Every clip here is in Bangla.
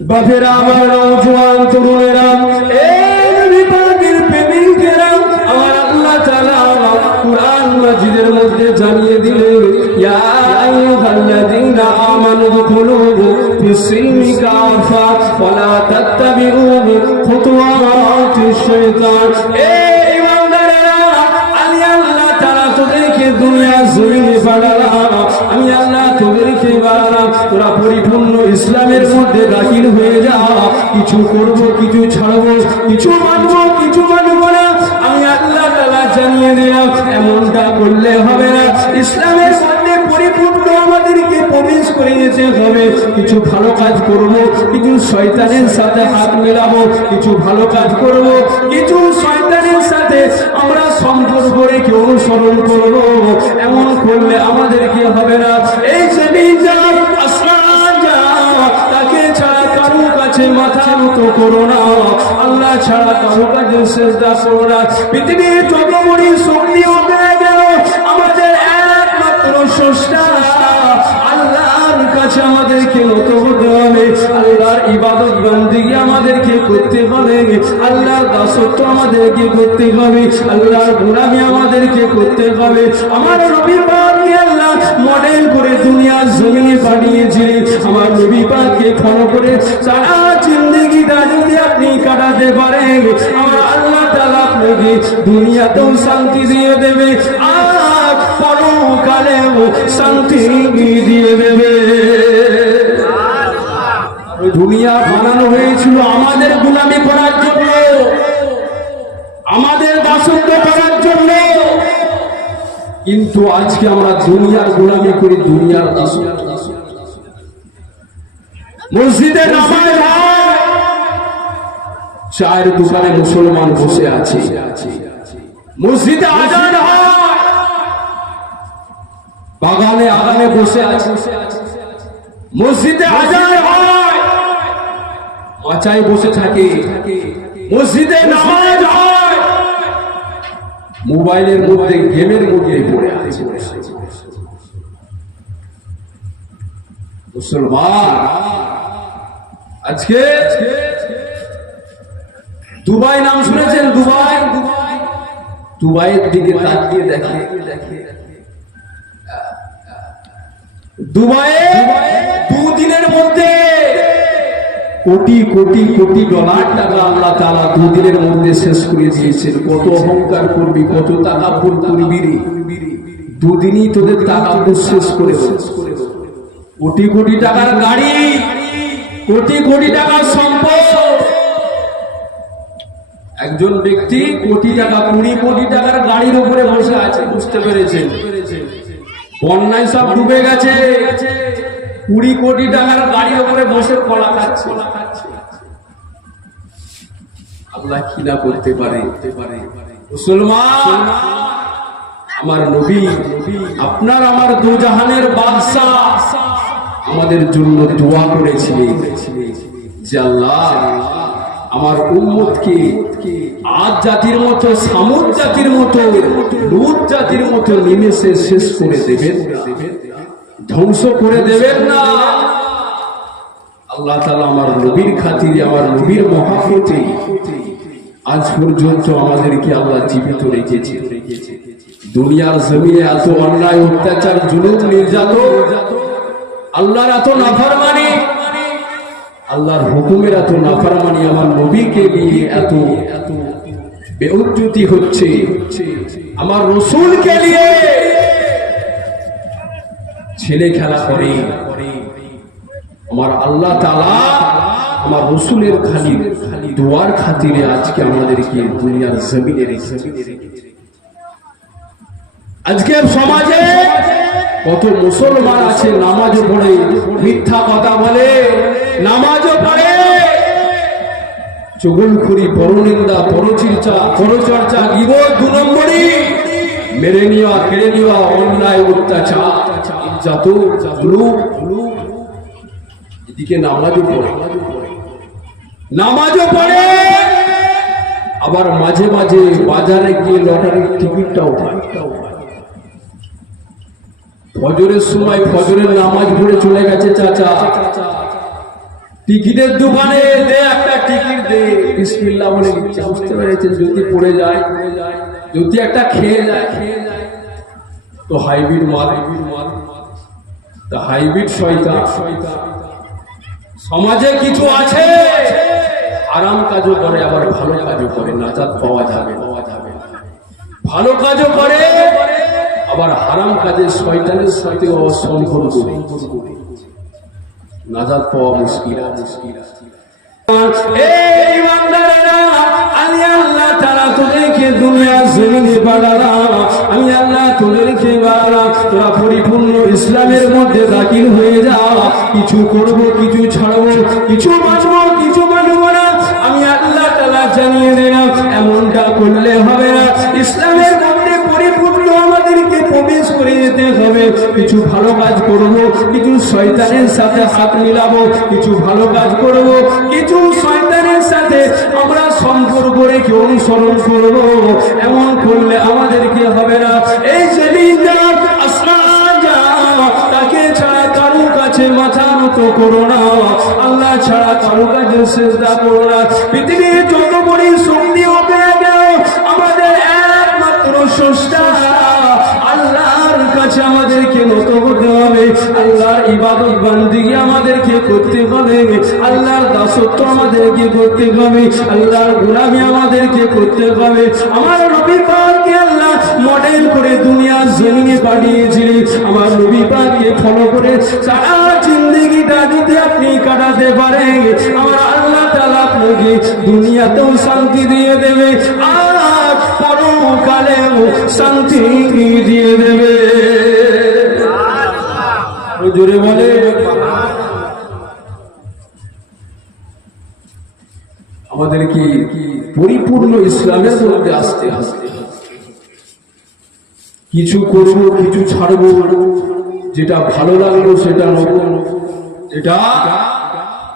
বাপেরা, আমার নৌজওয়ান তরুণেরা মাজিদের মধ্যে জানিয়ে দিলেন, ইয়া আইয়ুহাল্লাযীনা আমানু দুখুলু ফিস-সিলমি কাফা ওয়া লা তাত্তাবিউ খুতুওয়াতিশ শাইতান এই দুনিয়া আমি আল্লাহ তোরা পরিপূর্ণ ইসলামের মধ্যে দাখিল হয়ে যা। কিছু করব, কিছু ছাড়বো, কিছু মানবো কিছু মানবো না। আমি আল্লাহ তাআলা জানিয়ে দিলাম, এমনটা করলে হবে না। ইসলামের পরিপূর্ণ আমাদেরকে প্রবেশ করে যেতে হবে। কিছু ভালো কাজ করব, কিছু শয়তানের সাথে হাত মেলাবো, কিছু ভালো কাজ করব, কিছু সাথে আমরা সম্পর্ক রেখে অনুসরণ করব। এমন করলে আমাদেরকে হবে না? এই যা তাকে ছাড়া কারও কাছে মাথা নত করো না। আল্লাহ ছাড়া কারও কাছে করো না। পৃথিবীর বড় শক্তি হবে গেল আমাদের একমাত্র স্রষ্টা। কাছে আমাদেরকে নত হতে হবে। আল্লাহর ইবাদত বন্দিগি আমাদেরকে করতে হবে। আল্লাহর দাসত্ব আমাদেরকে করতে হবে। আল্লাহর গোলামি আমাদেরকে করতে হবে। আমার নবী আল্লাহ মডেল করে দুনিয়ার জমিনে পাঠিয়েছিলেন। আমার নবী ফলো করে সারা জিন্দগিটা যদি আপনি কাটাতে পারেন। আমার আল্লাহ তাআলা আপনাকে দুনিয়াতেও শান্তি দিয়ে দেবে। শান্তি দিয়ে দেবে। দুনিয়া বানানো হয়েছিল আমাদের গুলামি করার জন্য। আমাদের দাসত্ব করার জন্য। কিন্তু আজকে আমরা দুনিয়ার গোলামি করি, দুনিয়ার দাসত্ব মসজিদে চায়ের দোকানে মুসলমান বসে আছে। মসজিদে আজান হয়। বাগানে আগানে বসে আছে। মসজিদে আজান হয়। মাচায় বসে থাকে। মসজিদে নামাজ হয়। মোবাইলের মধ্যে, গেমের মধ্যে পড়ে আছে। মুসলমান, আজকে দুবাই নাম শুনেছেন? দুবাই? দুবাইয়ের দিকে তাকিয়ে দেখে। দুবাইয়ে দুদিনের মধ্যে কোটি কোটি কোটি ডলার টাকা আল্লাহ দুদিনের মধ্যে শেষ করে দিয়েছেন। কত অহংকার করবি, কত টাকা করবি দুদিনই তোদের টাকা শেষ করে কোটি কোটি টাকার গাড়ি, কোটি কোটি টাকার সম্পদ। একজন ব্যক্তি কোটি টাকা, কুড়ি কোটি টাকার গাড়ির উপরে বসে আছে, বুঝতে পেরেছেন? বন্যায় সব ডুবে গেছে। কুড়ি কোটি টাকার গাড়ির উপরে বসে কলা খাচ্ছে। আল্লাহ করতে পারে। মুসলমান, আমার নবী, আপনার আমার দুজাহানের বাদশাহ আমাদের জন্য দোয়া করেছিলেন। যে আল্লাহ আমার উম্মতকে আজ জাতির মতো, সামুদ জাতির মতো লুট জাতির মতো নিমেষে শেষ করে দেবেন ধ্বংস করে দেবেন না। আল্লাহ তালা আমার নবীর খাতিরে, আমার নবীর মহাফতে আজ পর্যন্ত আমাদেরকে আল্লাহ জীবিত রেখেছে দুনিয়ার জমিনে এত অন্যায়, অত্যাচার, জুলুম, নির্যাতন, আল্লাহর এত নাফরমানি আল্লাহর হুকুমের এত নাফরমানি আমার নবীকে নিয়ে এত এত বেউজ্জতি হচ্ছে। আমার রসুলকে নিয়ে ছেলে খেলা করে। আমার আল্লাহ তালা আমার রসুলের খালি খালি দোয়ার খাতিরে আজকে আমাদেরকে দুনিয়ার জমিনে আজকে সমাজে কত মুসলমান আছে নামাজও পড়ে, মিথ্যা কথা বলে। নামাজও পড়ে। চগুলখুরি, পরনিন্দা, পরচর্চা পরচর্চা, গিবত দু নম্বরই। মেরে নেওয়া কেড়ে নেওয়া অন্যায়, অত্যাচার। জুলুম এদিকে নামাজও পড়ে। নামাজও পড়ে। আবার মাঝে মাঝে বাজারে গিয়ে লটারির টিকিটটাও পায়। ফজরের সময় ফজরের নামাজ পড়ে চলে গেছে চাচা। টিকিটের দোকানে দে একটা টিকিট দে। বিসমিল্লাহ বলে দিচ্ছে। বুঝতে পেরেছে যদি পড়ে যায়, যদি একটা খেয়ে যায়। খেয়ে যায় তো হাইব্রিড মাল। হাইব্রিড মাল তা হাইব্রিড শয়তান। শয়তান সমাজে কিছু আছে। আরাম কাজও করে, আবার ভালো কাজও করে। নাজাত পাওয়া যাবে পাওয়া যাবে ভালো কাজও করে, আবার হারাম কাজের শয়তানের সাথে সম্পর্ক নাজাত পাওয়া মুশকিল আমি আল্লাহ তোদেরকে তোরা পরিপূর্ণ ইসলামের মধ্যে দাখিল হয়ে যা। কিছু করব, কিছু ছাড়বো, কিছু বাঁচবো কিছু বাঁচবো না। আমি আল্লাহ তালা জানিয়ে দিলাম এমনটা করলে হবে না। ইসলামের মধ্যে পরিপূর্ণ করে যেতে হবে। কিছু ভালো কাজ করব, কিছু শয়তানের সাথে হাত মিলাবো, কিছু ভালো কাজ করব, কিছু শয়তানের সাথে আমরা সম্পর্ক রেখে অনুসরণ করব। এমন করলে আমাদেরকে হবে না। এই যা তাকে ছাড়া কারও কাছে মাথা নত করো না। আল্লাহ ছাড়া কারও কাছে চেষ্টা করো না। পৃথিবীর যত শক্তি হবে আমাদের একমাত্র স্রষ্টা। কাছে আমাদেরকে নত করতে হবে। আল্লাহর ইবাদত বান্দিগি আমাদেরকে করতে হবে। আল্লাহর দাসত্ব আমাদেরকে করতে হবে। আল্লাহর গোলামি আমাদেরকে করতে হবে। আমার নবী পাককে আল্লাহ মডেল করে দুনিয়ার জমিনে পাঠিয়েছিলেন। আমার নবী পাককে ফলো করে সারা জিন্দগিটা যদি আপনি কাটাতে পারেন। আমার আল্লাহ তাআলা আপনাকে দুনিয়াতেও শান্তি দিয়ে দেবে। আর পরকালেও শান্তি দিয়ে দেবে। জোরে বলে আমাদেরকে পরিপূর্ণ ইসলামের মধ্যে আসতে আসতে কিছু করব, কিছু ছাড়বো, যেটা ভালো লাগল সেটা নেব। এটা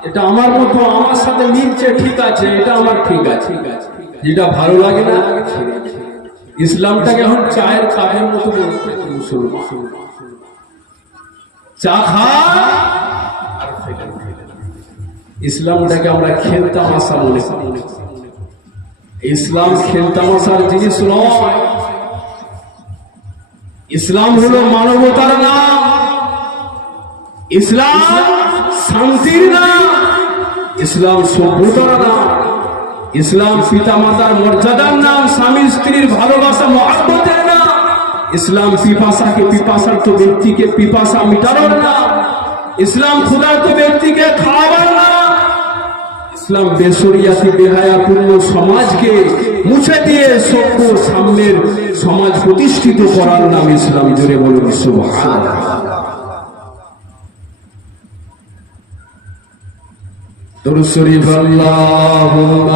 এটা আমার মতো, আমার সাথে মিলছে, ঠিক আছে, এটা আমার ঠিক আছে। যেটা ভালো লাগে না ইসলামটাকে এখন চায়ের কাপের মতো বলতে মুসলমান চা খা আর ফেলে দে। ইসলামটাকে আমরা খেলতামাশা মনে করি ইসলাম খেলতামাশার জিনিস নয় ইসলাম হলো মানবতার নাম ইসলাম শান্তির নাম ইসলাম সভ্যতার নাম ইসলাম পিতা মাতার মর্যাদার নাম, স্বামী স্ত্রীর ভালোবাসা, মহাব্বতের নাম। ইসলাম পিপাসাকে পিপাসার্থ ব্যক্তিকে পিপাসা মিটানোর নাম। ইসলাম ক্ষুধার্ত ব্যক্তিকে খাওয়াবার নাম। ইসলাম বেসরিয়াতি বেহায়াপূর্ণ সমাজকে মুছে দিয়ে সভ্য সামনের সমাজ প্রতিষ্ঠিত করার নাম ইসলাম। জুড়ে বলুন, সুবহানাল্লাহ। درود شریف اللهم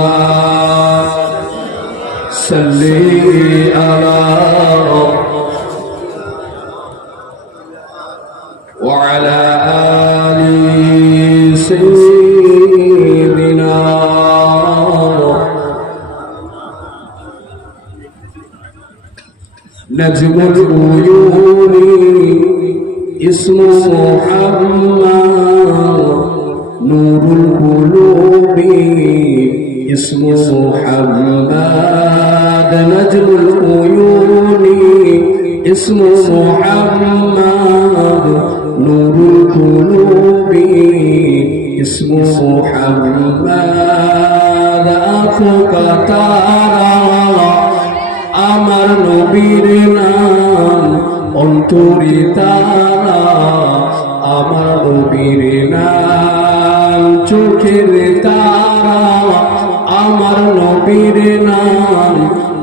صل على وعلى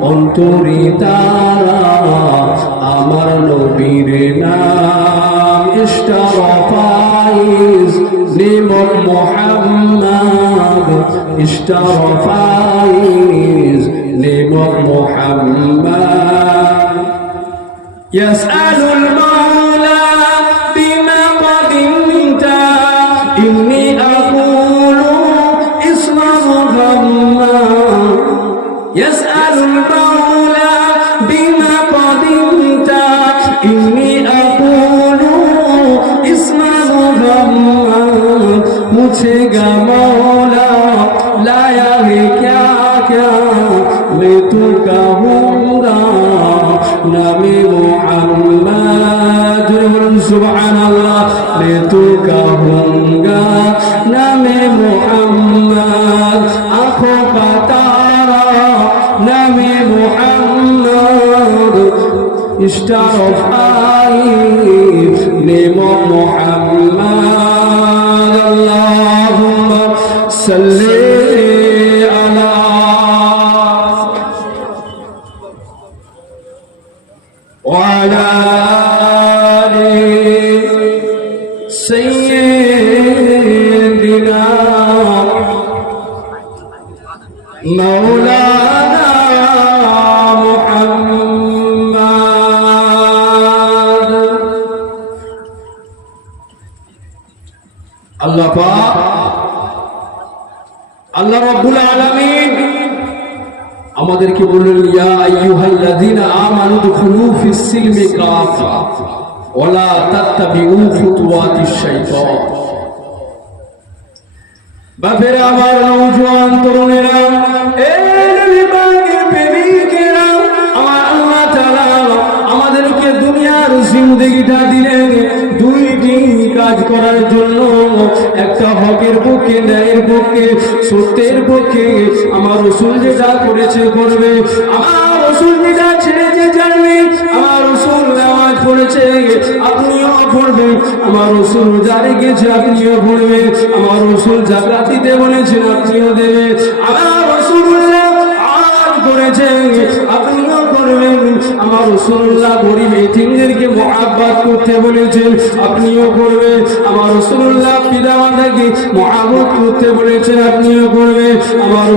অন্তরে তারা আমার নবীর নাম ইস্টারফাইজ নিমক মোহাম্মদ ইস্টারফাইজ নিমক মোহাম্মদ يسأل المولى محمد أخوك ترى نبي محمد اشترف عين لمحمد اللهم صلِّ বাপেরা আমার নওজোয়ান তরুণেরা আমাদেরকে দুনিয়ার জিন্দেগিটা দিলেন। দুইটি কাজ করার জন্য একটা হকের ন্যায়ের পক্ষে, সত্যের পক্ষে আমার রসুল যেটা করেছে করবে, আমার রসুল যেটা ছেড়েছে জানবে, আমার রসুল নামাজ পড়েছে, আপনিও পড়বেন। আমার রসুল যা রেখেছে আপনিও পড়বেন। আমার রসুল জাকাত দিতে বলেছেন আপনিও দেবেন। আমার রসুল্লাহ আজ করেছে আপনিও আপনিও করবেন। আমার রসুল্লাহ আমার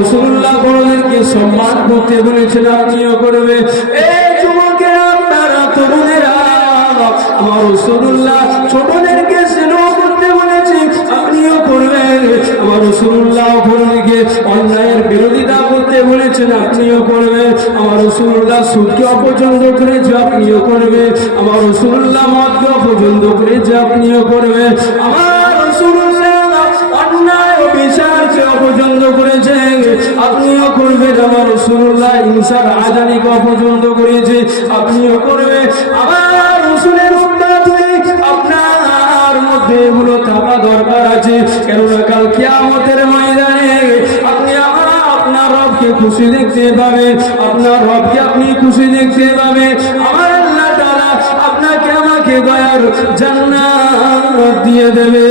বড়দেরকে সম্মান করতে বলেছেন, আপনিও করবেন। আপনারা আমার রসুল্লাহ ছোটদেরকে স্নেহ করতে বলেছে আপনিও করবেন। আমার রসুল্লাহ অন্যায়ের বলেছেন, আপনিও করবেন। আমার রসুল্লাহ সুখকে অপছন্দ করেছে আপনিও আমার রসুল্লাহ অপছন্দ করেছে আপনিও করবেন। আমার রসুল্লাহ অপছন্দ আপনিও করবেন। আমার রসুল্লাহ ইনসার আজানিকে অপছন্দ করেছে। আপনিও করবেন। আমার রসুলের আপনার মধ্যে এগুলো থাকা দরকার আছে। কেননা কাল কিয়ামতের ময়দানে আমার রবকে খুশি দেখতে পাবেন আপনার রবকে আপনি খুশি দেখতে পাবেন আমার আল্লাহ তাআলা আপনাকে আমাকে দয়ার জান্নাত দিয়ে দেবে।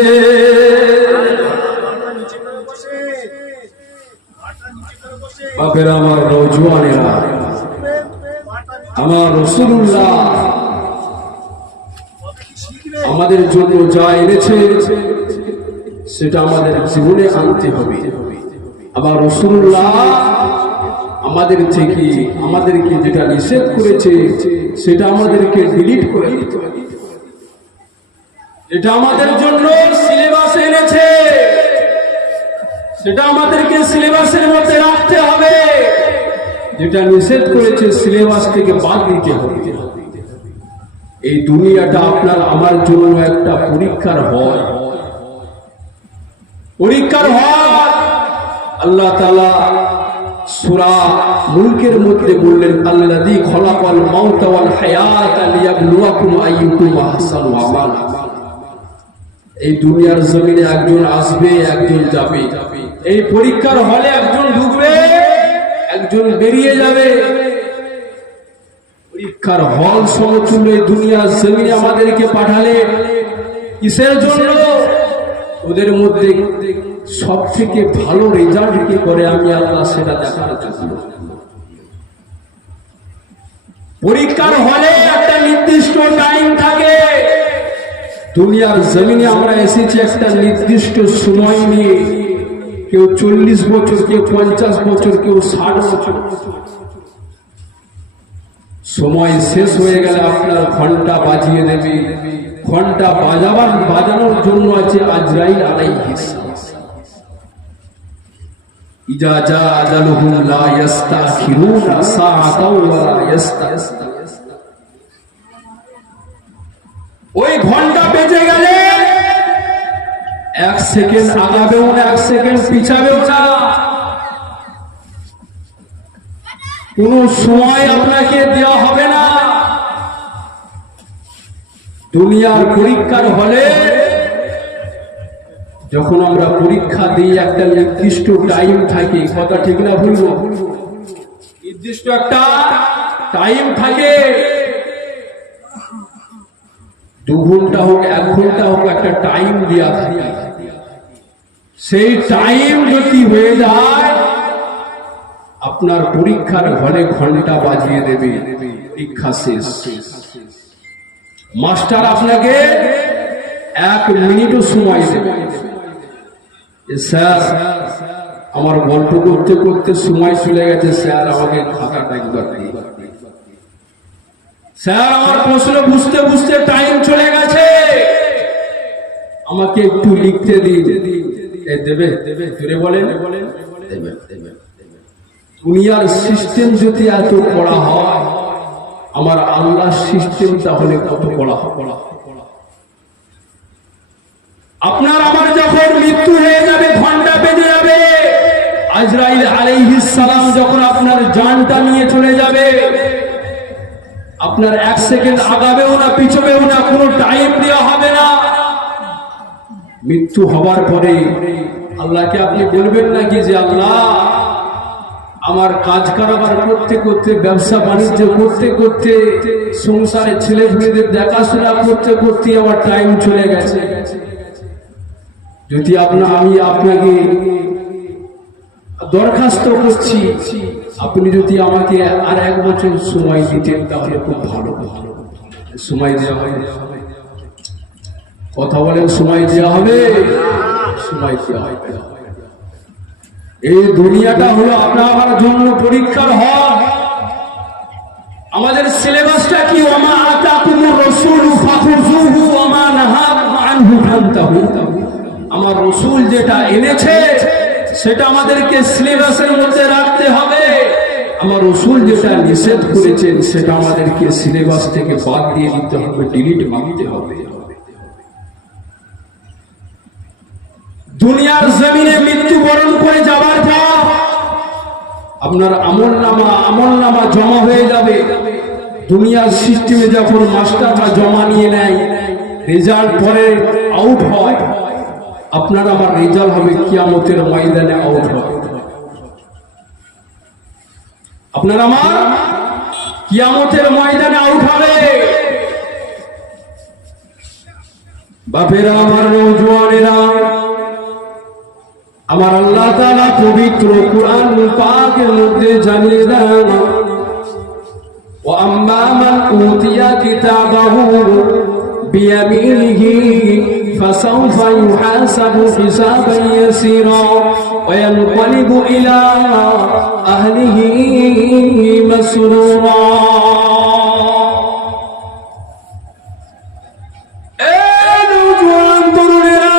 আমার নৌজওয়ানেরা, আমার রসুল্লাহ আমাদের জন্য যা এনেছে, সেটা আমাদের জীবনে আনতে হবে। আবার রসুল্লাহ আমাদের থেকে আমাদেরকে যেটা নিষেধ করেছে, সেটা আমাদেরকে ডিলিট করে দিতে হবে। এটা আমাদের জন্য সিলেবাস এনেছে। সেটা আমাদেরকে সিলেবাসের মধ্যে রাখতে হবে। যেটা নিষেধ করেছে সিলেবাস থেকে বাদ দিতে হবে। এই দুনিয়াটা আপনার, আমার জন্য একটা পরীক্ষার হয় পরীক্ষার হয় আল্লাহ তালা সুরা মুলকের মধ্যে বললেন এই দুনিয়ার জমিনে একজন আসবে, একজন যাবে। এই পরীক্ষার হলে একজন ঢুকবে, একজন বেরিয়ে যাবে। পরীক্ষার হল সমতুল্য দুনিয়ার জমিনে আমাদেরকে পাঠালে কিসের জন্য? ওদের মধ্যে সব থেকে ভালো রেজাল্ট কি করে আমি আল্লাহ সেটা দেখার জন্য? পরীক্ষার হলে একটা নির্দিষ্ট টাইম থাকে। দুনিয়ার জমিনে আমরা এসেছি একটা নির্দিষ্ট সময় নিয়ে। কেউ চল্লিশ বছর, কেউ পঞ্চাশ বছর, কেউ ষাট বছর। সময় শেষ হয়ে গেলে আপনার ঘণ্টা বাজিয়ে দেবে। ঘণ্টা বাজাবার, বাজানোর জন্য আছে আজরাইল আলাইহিস ওই ঘণ্টা বেজে গেলে এক সেকেন্ড আগাবেও না, এক সেকেন্ড পিছাবেও না। কোন সময় আপনাকে দেওয়া হবে না। দুনিয়ার পরীক্ষার হলে যখন আমরা পরীক্ষা দিই, একটা নির্দিষ্ট টাইম থাকে, কথা ঠিক না ভুলবো নির্দিষ্ট একটা টাইম থাকে। দু ঘণ্টা হোক, এক ঘণ্টা হোক, একটা টাইম দেওয়া থাকে। সেই টাইম যদি হয়ে যায়, আপনার পরীক্ষার ঘরে ঘণ্টা বাজিয়ে দেবে। পরীক্ষা শেষ। মাস্টার আপনাকে এক মিনিটও সময় দেবে স্যার, আমার গল্প করতে করতে সময় চলে গেছে, স্যার, আমাকে খাতাটা একবার স্যার, আমার প্রশ্ন বুঝতে বুঝতে টাইম চলে গেছে। আমাকে একটু লিখতে দিন। দেবে দেবে, জোরে বলেন। দেবে দেবে দুনিয়ার সিস্টেম যদি এত করা হয়, আমার আল্লাহ সিস্টেম তাহলে কত করা করা আপনার আমার যখন মৃত্যু হয়ে যাবে, ঘণ্টা বেজে যাবে, আজরাইল আলাইহিস সালাম যখন আপনার জানটা নিয়ে চলে যাবে, আপনার এক সেকেন্ড আগাবেও না, পিছবেও না, কোনো টাইম দেওয়া হবে না। মৃত্যু হবার পরে আল্লাহকে আপনি বলবেন নাকি যে, আল্লাহ, আমার কাজ কারবার করতে করতে, ব্যবসা বাণিজ্য করতে করতে, সংসারে ছেলে মেয়েদের দেখাশোনা করতে করতে আমার টাইম চলে গেছে। যদি আপনার আমি আপনাকে দরখাস্ত করছি, আপনি যদি আমাকে আর এক বছর সময় দিতেন, তাহলে খুব ভালো সময় দেওয়া হবে। কথা বলেন, সময় দেওয়া হবে। সময় দেওয়া হবে। এই দুনিয়াটা হলো আপনার আমার জন্য পরীক্ষার হল। আমাদের সিলেবাসটা কি? ওমা আতাকুমুর রাসূলু ফাখুযুহু ওমা নাহাকুম আনহু ফান্তাহু। আমার রসুল যেটা এনেছে, সেটা আমাদেরকে সিলেবাসের মধ্যে রাখতে হবে। আমার রসুল যেটা নিষেধ করেছেন, সেটা আমাদেরকে সিলেবাস থেকে বাদ দিয়ে দিতে হবে ডিলিট মারতে হবে। দুনিয়ার জমিনে মৃত্যুবরণ করে যাবার যা আপনার আমল নামা আমল নামা জমা হয়ে যাবে। দুনিয়ার সিস্টেমে যখন মাস্টাররা জমা নিয়ে নেয় রেজাল্ট পরে আউট হয়। আপনার আমার রেজাল্ট হবে কিয়ামতের ময়দানে আউট হবে। আপনার আমার কিয়ামতের ময়দানে আউট হবে। বাপেরা, আমার নৌজওয়ানেরা আমার আল্লাহ তাআলা পবিত্র কুরআন পাকের মধ্যে জানিয়ে দেন, ওয়া আম্মা মান উতিয়া কিতাবাহু বিয়ামিনিহি فسوف يحاسب حسابا يسيرا وينقلب إلى أهله مسرورا এই নওজোয়ান তরুণেরা,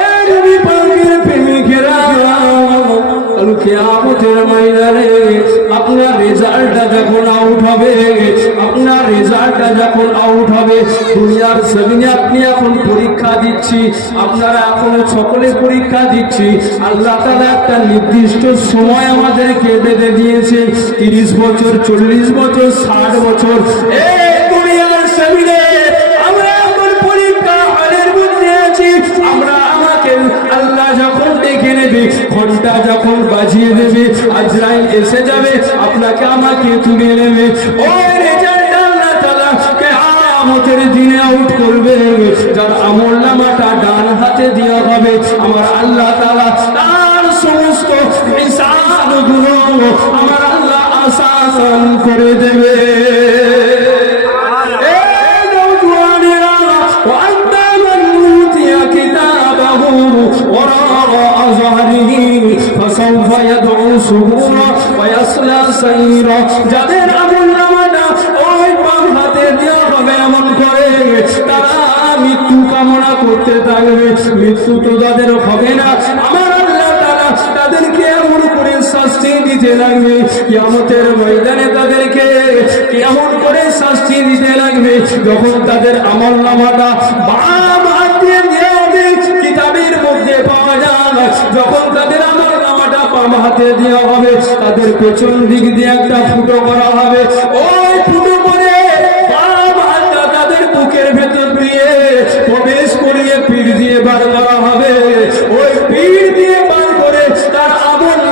এই নবী পাকের প্রেমিকেরা, কাল কিয়ামতের ময়দানে আপনার রেজাল্টটা যখন আউট হবে আপনার রেজাল্টটা যখন আউট হবে দুনিয়ার জমিনে আপনি এখন পরীক্ষা দিচ্ছি, আপনারা এখন সকলে পরীক্ষা দিচ্ছি। আল্লাহ তাআলা একটা নির্দিষ্ট সময় আমাদেরকে বেঁধে দিয়েছে, তিরিশ বছর, চল্লিশ বছর, ষাট বছর। এই দুনিয়ার জমিনে আমরা এখন পরীক্ষা হলের মধ্যে আছি, আমরা আমাকে আল্লাহ যখন ডেকে নেবে, ঘণ্টা যখন বাজিয়ে দেবে, আজরাইল এসে যাবে, আপনাকে আমাকে তুলে নেবে। তাআলা কিয়ামতের দিনে আউট করবে যার আমল নামাটা ডান হাতে দেওয়া হবে আমার আল্লাহ তাআলা তার সমস্ত হিসাবগুলো আমার আল্লাহ আসান করে দেবে এই নওজোয়ানেরা, وأنت من أوتي كتابه وراء ظهره فسوف يدعو ثبورا ويصلى سعيرا যাদের কামনা করতে থাকবে মৃত্যু তো তাদের হবে না। আমার আল্লাহ তাআলা তাদেরকে এমন করে শাস্তি দিতে লাগবে, কিয়ামতের ময়দানে তাদেরকে কেমন করে শাস্তি দিতে লাগবে, যখন তাদের আমল নামাটা বাম হাত দিয়ে কিতাবের মধ্যে পাওয়া যায়। যখন তাদের আমার নামাটা বাম হাতে দেওয়া হবে, তাদের পেছন দিক দিয়ে একটা ফুটো করা হবে। ওই ফুটো ওই পিঠ দিয়ে করে তার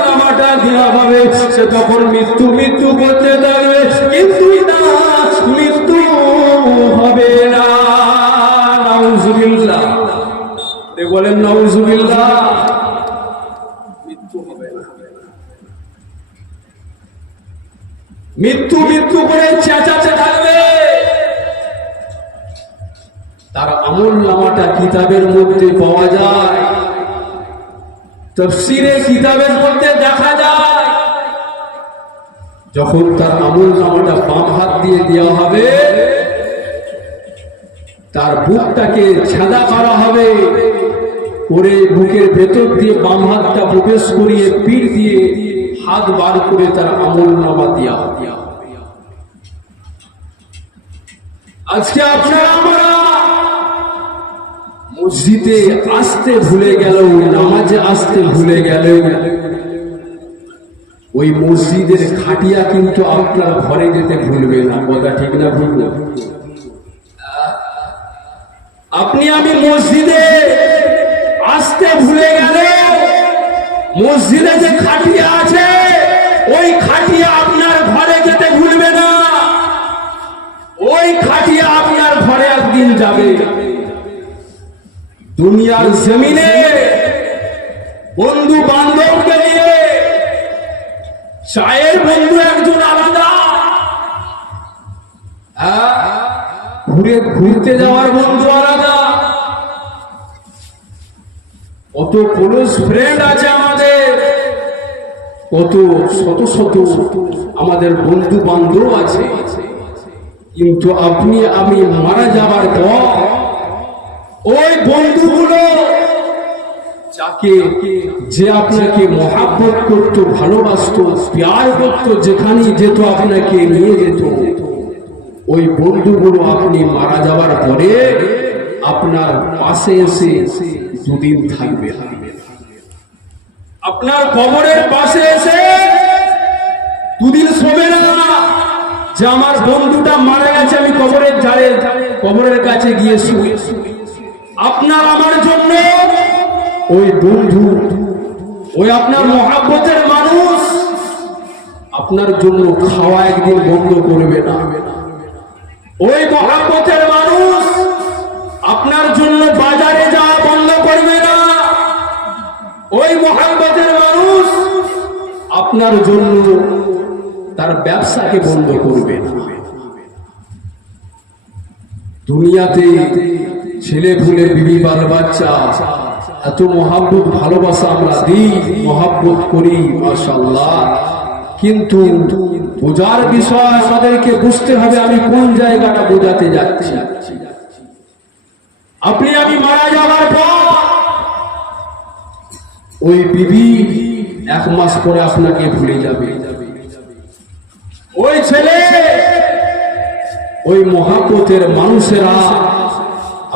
নামাটা দেওয়া হবে। সে তখন মৃত্যু মৃত্যু করতে থাকবে কিন্তু মৃত্যু হবে না। বলেন মৃত্যু মৃত্যু করে চেঁচাতে থাকবে। তার আমল নামাটা কিতাবের মধ্যে পাওয়া যায়। তফসিরে কিতাবের মধ্যে দেখা যায়, যখন তার আমল নামাটা বাম হাত দিয়ে দেওয়া হবে, তার বুকটাকে ছাদা করা হবে, করে বুকের ভেতর দিয়ে বাম হাতটা প্রবেশ করিয়ে পিঠ দিয়ে হাত বার করে তার আমল নামা দেওয়া হবে। আজকে আপনারা আমরা মসজিদে আসতে ভুলে গেল নামাজে আসতে ভুলে গেল ওই মসজিদের খাটিয়া কিন্তু আপনার ঘরে যেতে ভুলবে না। কথা ঠিক না ভুলবে আপনি আমি মসজিদে আসতে ভুলে গেলে, মসজিদে যে খাটিয়া আছে, ওই খাটিয়া আপনার ঘরে যেতে ভুলবে না। ওই খাটিয়া আপনার ঘরে একদিন যাবে। দুনিয়ার জমিনে বন্ধু বান্ধবকে নিয়ে চায়ের বন্ধু একজন আলাদা। হ্যাঁ? ঘুরে ঘুরতে যাওয়ার বন্ধু আলাদা। কত ক্লোজ ফ্রেন্ড আছে আমাদের। কত শত শত আমাদের বন্ধু বান্ধব আছে। কিন্তু আপনি, আমি মারা যাবার পর ওই বন্ধুগুলো, যাকে যে আপনাকে মহাব্বত করতো, ভালোবাসতো, প্যার করতো যেখানে যেত, আপনাকে নিয়ে যেত। ওই বন্ধুগুলো আপনি মারা যাওয়ার পরে আপনার পাশে এসে দুদিন থাকবে। আপনার কবরের পাশে এসে দুদিন শোবে না যে আমার বন্ধুটা মারা গেছে, আমি কবরের ধারে, কবরের কাছে গিয়ে শুই আপনার আমার জন্য ওই বন্ধু, ওই আপনার মহাব্বতের মানুষ আপনার জন্য খাওয়া একদিন বন্ধ করবে না। ওই মহাব্বতের মানুষ আপনার জন্য বাজারে যাওয়া বন্ধ করবে না। ওই মহাব্বতের মানুষ আপনার জন্য তার ব্যবসাকে বন্ধ করবে না। দুনিয়াতে ছেলে ফুলে বিবি বাল বাচ্চা, এত মহাব্বত, ভালোবাসা আমরা দিই, মহাব্বত করি মাশাল্লাহ কিন্তু বোঝার বিষয় আমাদেরকে বুঝতে হবে আমি কোন জায়গাটা বোঝাতে যাচ্ছি। আপনি আমি মারা যাওয়ার পর ওই বিবি এক মাস পরে আপনাকে ভুলে যাবে। ওই ছেলে, ওই মহাপতের মানুষেরা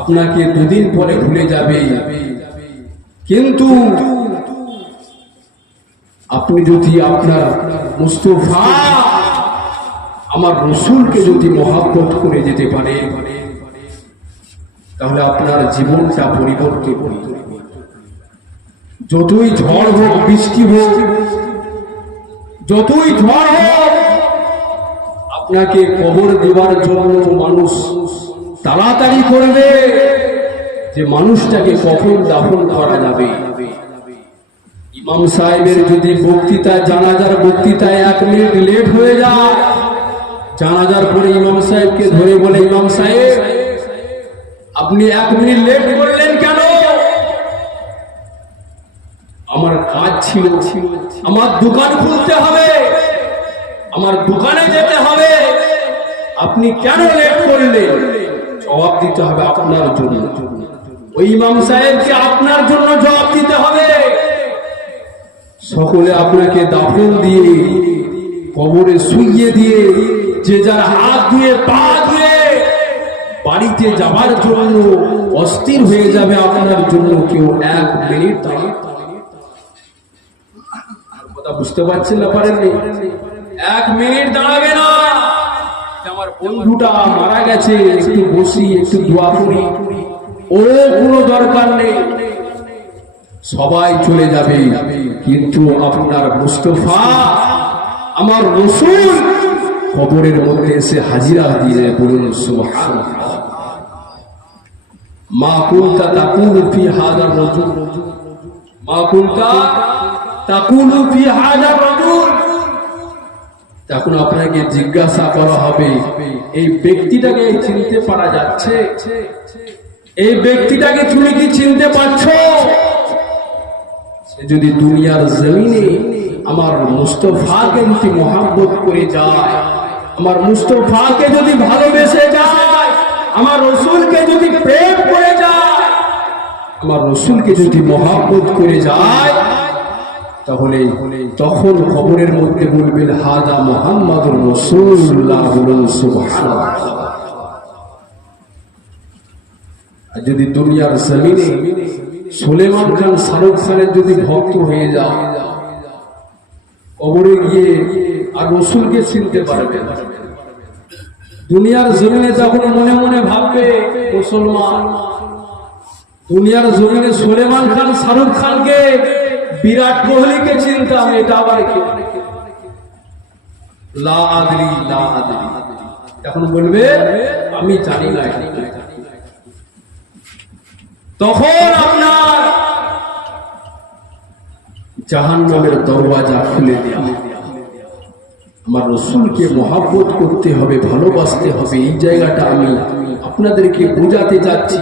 আপনাকে দুদিন পরে ভুলে যাবে। কিন্তু আপনি যদি আপনার মুস্তফা, আমার রসুলকে যদি মহাব্বত করে যেতে পারে, তাহলে আপনার জীবনটা পরিবর্তন হয়ে যতই ঝড় হোক, বৃষ্টি হোক, যতই ঝড় হোক, আপনাকে কবর দেওয়ার জন্য মানুষ তাড়াতাড়ি করবে যে মানুষটাকে কখন দাফন করা যাবে। ইমাম সাহেবের যদি বক্তৃতা, জানাজার বক্তৃতায় এক মিনিট লেট হয়ে যায়, জানাজার পরে ইমাম সাহেবকে ধরে বলে, ইমাম সাহেব, আপনি এক মিনিট লেট করলেন কেন? আমার কাজ ছিল, আমার দোকান খুলতে হবে, আমার দোকানে যেতে হবে। আপনি কেন লেট করলেন? জবাব দিতে হবে আপনার জন্য। ওই ইমাম সাহেবকে আপনার জন্য জবাব দিতে হবে। সকলে আপনাকে দাফন দিয়ে, কবরে শুইয়ে দিয়ে, যে যার হাত দিয়ে পা দিয়ে বাড়িতে যাবার জন্য অস্থির হয়ে যাবে আপনার জন্য কেউ এক মিনিট কথা বুঝতে পারছেন পারেননি? এক মিনিট দাঁড়াবে না। বন্ধুটা মারা গেছে, একটু বসি, একটু দোয়া করি। ও কোনো দরকার নেই। সবাই চলে যাবে, কিন্তু আপনার মুস্তফা, আমার রসুল কবরের মধ্যে এসে হাজিরা দিয়ে বলুন মা কুনতা তাকুলু ফি রাজুল। মা কুনতা তাকুলু ফি রাজুল তখন আপনাকে জিজ্ঞাসা করা হবে, এই ব্যক্তিটাকে চিনতে পারা যাচ্ছে? এই ব্যক্তিটাকে তুমি কি চিনতে পারছ? যদি দুনিয়ার জমিনে আমার মুস্তফাকে যদি মোহাম্মত করে যায়, আমার মুস্তফাকে যদি ভালোবেসে যায়, আমার রসুলকে যদি প্রেম করে যায়, আমার রসুলকে যদি মহাব্বত করে যায় তাহলে তখন খবরের মধ্যে বলবেন, হাদা মোহাম্মদ যদি দুনিয়ার জমিনে সুলেমান খান, শাহরুখ খানের যদি ভক্ত হয়ে যায় কবরে গিয়ে আর রসুলকে চিনতে পারবে দুনিয়ার জমিনে তখন মনে মনে ভাববে, মুসলমান। দুনিয়ার জমিনে সুলেমান খান, শাহরুখ খানকে বিরাট কোহলিকে চিনতাম এটা আবার এখন বলবে, আমি জানি না তখন আপনার জাহান নামের দরওয়াজা খুলে দেওয়া আমার রসুলকে মহাব্বত করতে হবে, ভালোবাসতে হবে, এই জায়গাটা আমি আপনাদেরকে বোঝাতে যাচ্ছি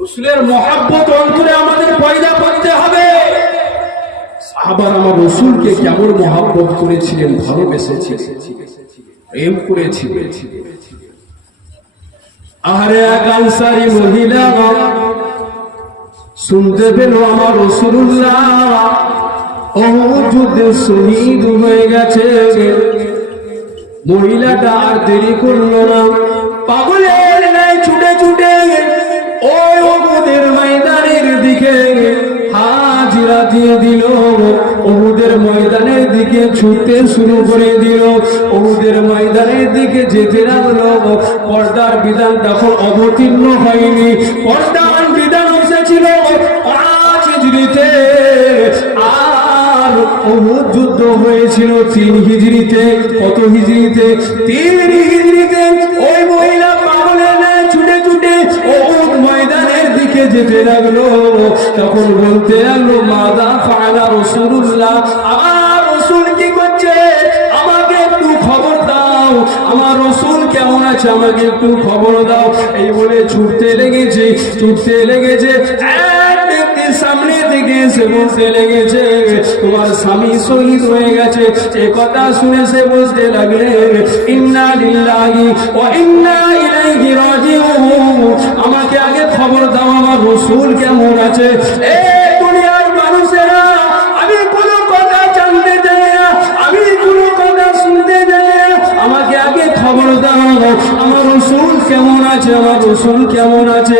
রসুলের মহাব্বত অন্তরে আমাদের পয়দা করতে হবে। আবার আমার রসুলকে কেমন মহাব্বত করেছিলেন, ভালোবেসেছিলেন? প্রেম করেছিলেন। আরে এক মহিলা, শুনতে পেল আমার রসুল্লাহ ও যুদ্ধে শহীদ হয়ে গেছে। মহিলাটা আর দেরি করল না। পাগলের নাই ছুটে ছুটে ওই ময়দানের দিকে হাজিরা দিয়ে দিল। ওহুদের ময়দানের দিকে ছুটতে শুরু করে দিল। ওহুদের ময়দানের দিকে যেতে লাগল। পর্দার বিধান তখন অবতীর্ণ হয়নি। পর্দার বিধান এসেছিল পাঁচ হিজড়িতে। আর ওহুদ যুদ্ধ হয়েছিল তিন হিজড়িতে। কত হিজড়িতে? তিন হিজড়িতে। ওই মহিলা যেতে লাগল, তখন বলতে লাগল, মাদা ফায়দা রসুল্লাহ আমার রসুল কি করছে? আমাকে একটু খবর দাও। আমার রসুল কেমন আছে? আমাকে একটু খবর দাও। এই বলে ছুটতে লেগেছে ছুটতে লেগেছে। থেকে এসে লেগেছে, তোমার স্বামী শহীদ হয়ে গেছে। এ কথা শুনে সে বুঝতে লাগলে, ইন্না লিল্লাহি ওয়া ইন্না ইলাইহি আমাকে আগে খবর দাও, আমার রসুল কেমন আছে? এ খবর দাও, আমার রসুল কেমন আছে, আমার রসুল কেমন আছে?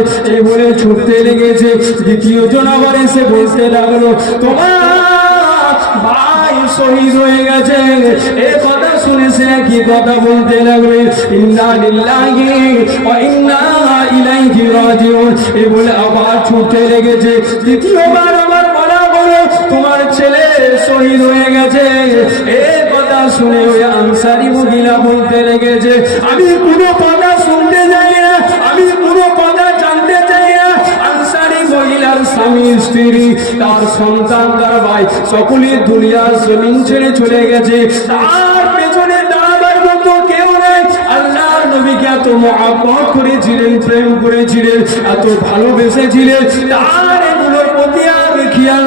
বলে ছুটতে লেগেছে। দ্বিতীয় জন আবার এসে বলতে লাগল, তোমার ভাই শহীদ হয়ে গেছে। এ কথা কি কথা বলতে লাগবে বলে আবার ছুটতে লেগেছে। দ্বিতীয়বার তোমার ছেলে শহীদ হয়ে গেছে। এ কথা শুনে ওই আনসারি মহিলা বলতে লেগেছে, আমি কোনো কথা শুনতে চাই না, আমি কোনো কথা জানতে চাই না। আনসারি মহিলার স্বামী, স্ত্রী, তার সন্তান, তার ভাই সকলে দুনিয়ার জমিন ছেড়ে চলে গেছে। তার পেছনে দাঁড়াবার মতো কেউ নেই। আল্লাহর নবীকে এত মহাব্বত করেছিলেন, প্রেম করেছিলেন, এত ভালোবেসেছিলেন। তার এগুলোর প্রতি আর খেয়াল